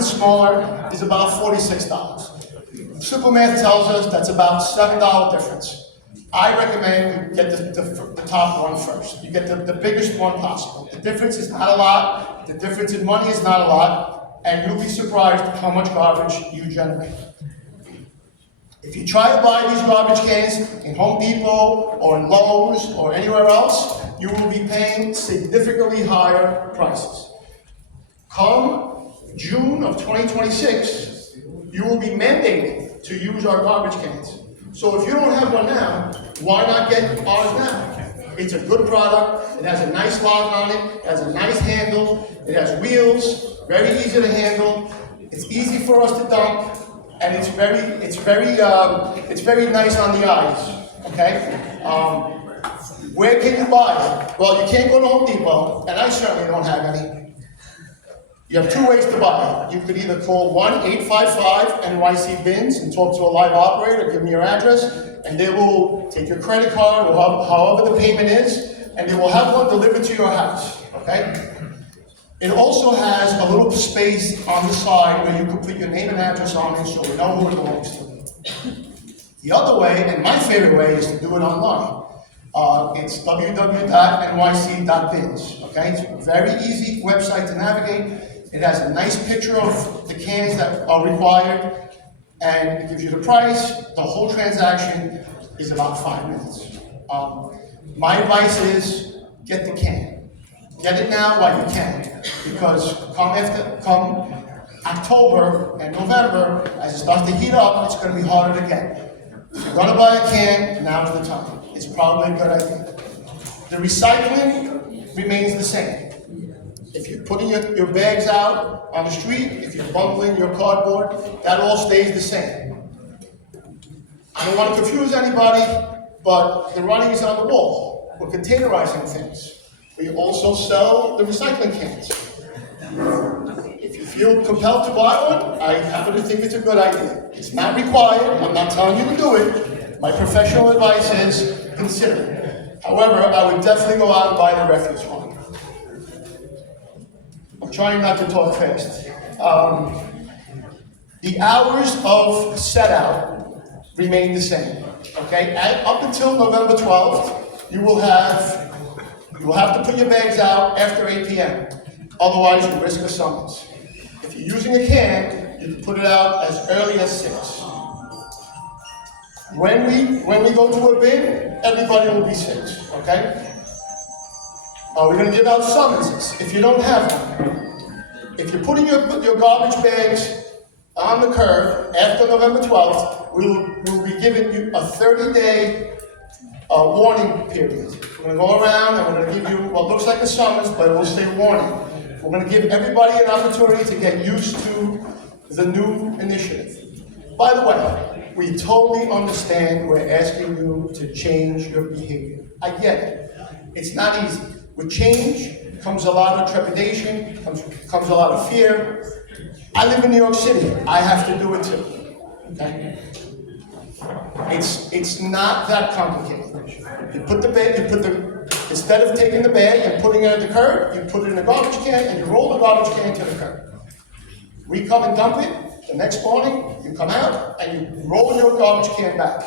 bit smaller is about $46. Simple math tells us that's about $7 difference. I recommend you get the top one first. You get the biggest one possible. The difference is not a lot. The difference in money is not a lot. And you'll be surprised how much garbage you generate. If you try to buy these garbage cans in Home Depot or in Lowe's or anywhere else, you will be paying significantly higher prices. Come June of 2026, you will be mandated to use our garbage cans. So if you don't have one now, why not get ours now? It's a good product, it has a nice lock on it, it has a nice handle, it has wheels, very easy to handle, it's easy for us to dump, and it's very nice on the eyes, okay? Where can you buy it? Well, you can't go to Home Depot, and I certainly don't have any. You have two ways to buy it. You could either call 1-855-NYC BINS and talk to a live operator, give them your address, and they will take your credit card or however the payment is, and they will have one delivered to your house, okay? It also has a little space on the side where you can put your name and address on it so we know who it belongs to. The other way, and my favorite way, is to do it online. It's www.nyc.bins, okay? It's a very easy website to navigate. It has a nice picture of the cans that are required, and it gives you the price. The whole transaction is about 5 minutes. My advice is get the can. Get it now while you can, because come October and November, as it starts to heat up, it's going to be harder to get. If you're going to buy a can, now's the time. It's probably a good idea. The recycling remains the same. If you're putting your bags out on the street, if you're bundling your cardboard, that all stays the same. I don't want to confuse anybody, but the writing is on the wall. We're containerizing things. We also sell the recycling cans. If you feel compelled to buy one, I happen to think it's a good idea. It's not required. I'm not telling you to do it. My professional advice is consider it. However, I would definitely go out and buy the refuse one. I'm trying not to talk fast. The hours of set out remain the same. Okay, up until November 12th, you will have to put your bags out after 8 p.m. Otherwise, you risk a summons. If you're using a can, you can put it out as early as 6. When we go to a bin, everybody will be 6. Okay. We're going to give out summonses if you don't have them. If you're putting your garbage bags on the curb after November 12th, we'll be giving you a 30-day warning period. We're going to go around and we're going to give you what looks like a summons, but it will say warning. We're going to give everybody an opportunity to get used to the new initiative. By the way, we totally understand we're asking you to change your behavior. I get it. It's not easy. With change comes a lot of trepidation, comes a lot of fear. I live in New York City. I have to do it too. Okay? It's not that complicated. You put the bag, instead of taking the bag and putting it at the curb, you put it in a garbage can and you roll the garbage can to the curb. We come and dump it. The next morning, you come out and you roll your garbage can back.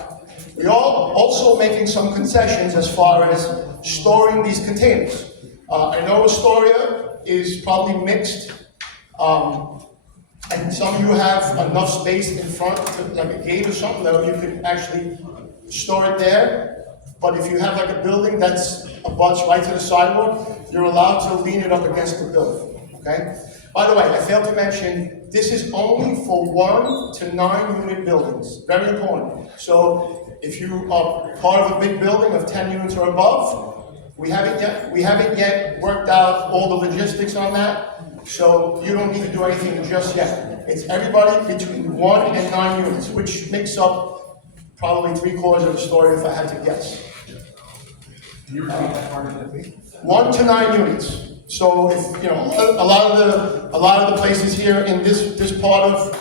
We are also making some concessions as far as storing these containers. I know Astoria is probably mixed, and some of you have enough space in front, like a gate or something, that you could actually store it there. But if you have like a building that's abuts right to the sidewalk, you're allowed to lean it up against the building, okay? By the way, I failed to mention, this is only for 1 to 9 unit buildings, very important. So if you are part of a big building of 10 units or above, we haven't yet worked out all the logistics on that, so you don't need to do anything just yet. It's everybody between 1 and 9 units, which makes up probably 3/4 of the story if I had to guess. 1 to 9 units. So if you know a lot of the places here in this part of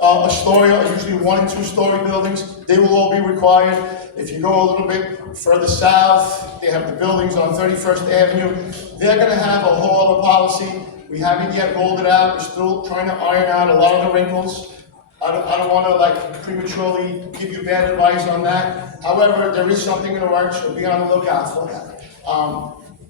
Astoria are usually 1 and 2 story buildings. They will all be required. If you go a little bit further south, they have the buildings on 31st Avenue. They're going to have a whole other policy. We haven't yet rolled it out. We're still trying to iron out a lot of the wrinkles. I don't want to like prematurely give you bad advice on that. However, there is something in the works, so be on the lookout for that.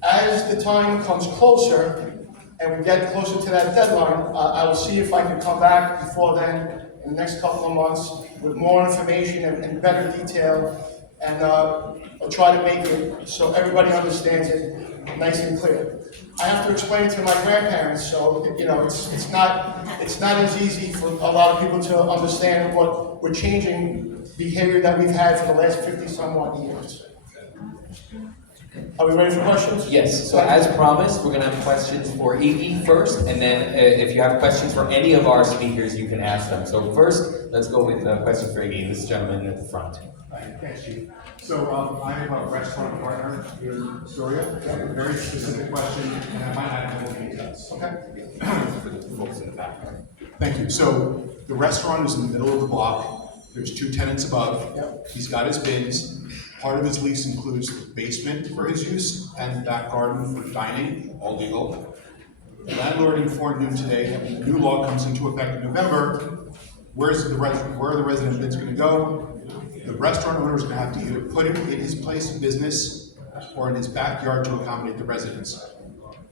As the time comes closer and we get closer to that deadline, I will see if I can come back before then, in the next couple of months, with more information and better detail, and I'll try to make it so everybody understands it nice and clear. I have to explain it to my grandparents, so you know it's not as easy for a lot of people to understand what we're changing behavior that we've had for the last 50-somewhat years. Are we ready for questions? Yes, so as promised, we're going to have questions for Iggy first, and then if you have questions for any of our speakers, you can ask them. So first, let's go with questions for Iggy, this gentleman at the front. Thanks, Chief. So I am a restaurant partner here in Astoria. A very specific question, and I might not have all the details. Okay. For the folks in the back. Thank you. So the restaurant is in the middle of the block. There's 2 tenants above. Yep. He's got his bins. Part of his lease includes the basement for his use and back garden for dining, all legal. The landlord informed him today that when the new law comes into effect in November, where are the resident bins going to go? The restaurant owner is going to have to either put it in his place of business or in his backyard to accommodate the residents.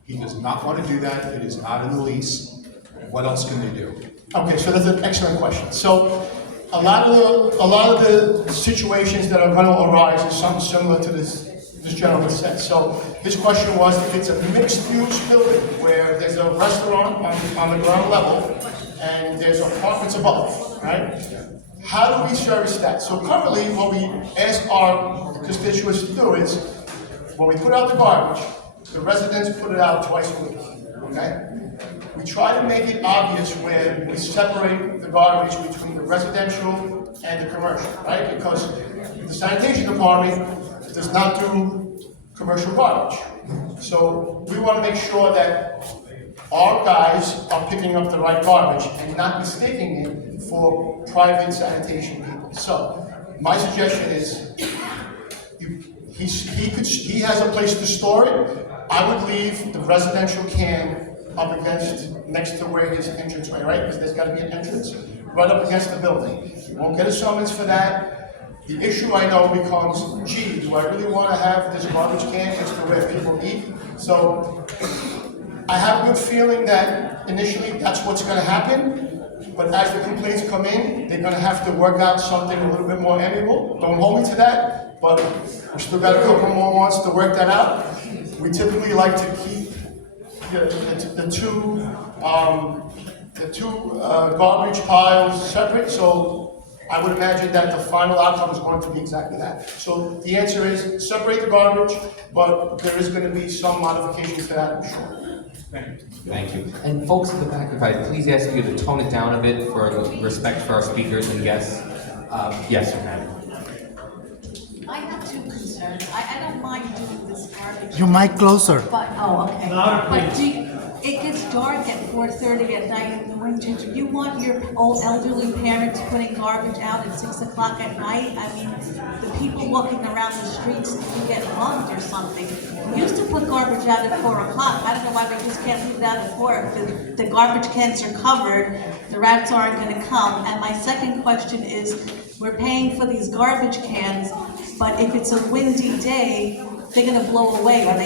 He does not want to do that. It is not in the lease. What else can they do? Okay, so that's an excellent question. So a lot of the situations that are going to arise is something similar to this gentleman said. So his question was, if it's a mixed-use building where there's a restaurant on the ground level and there's apartments above, right? How do we service that? So currently, what we ask our constituents to do is, when we put out the garbage, the residents put it out twice a week, okay? We try to make it obvious when we separate the garbage between the residential and the commercial, right? Because the sanitation department does not do commercial garbage. So we want to make sure that our guys are picking up the right garbage and not mistaking it for private sanitation people. So my suggestion is, he has a place to store it. I would leave the residential can up against, next to where his entranceway, right? Because there's got to be an entrance right up against the building. You won't get a summons for that. The issue I know becomes, gee, do I really want to have this garbage can next to where people eat? So I have a good feeling that initially that's what's going to happen. But as the complaints come in, they're going to have to work out something a little bit more amiable. Don't hold me to that, but we still got a couple more months to work that out. We typically like to keep the two garbage piles separate, so I would imagine that the final outcome is going to be exactly that. So the answer is separate the garbage, but there is going to be some modifications to that, I'm sure. Thank you. And folks in the back, if I please ask you to tone it down a bit for respect for our speakers and guests. Yes, ma'am. I have 2 concerns. I don't mind doing this garbage. Your mic closer. But, okay. But it gets dark at 4:30 at night in the winter. Do you want your old elderly parents putting garbage out at 6 o'clock at night? I mean, the people walking around the streets, you get mugged or something. We used to put garbage out at 4 o'clock. I don't know why we just can't leave it out at 4. If the garbage cans are covered, the rats aren't going to come. And my second question is, we're paying for these garbage cans, but if it's a windy day, they're going to blow away. Are they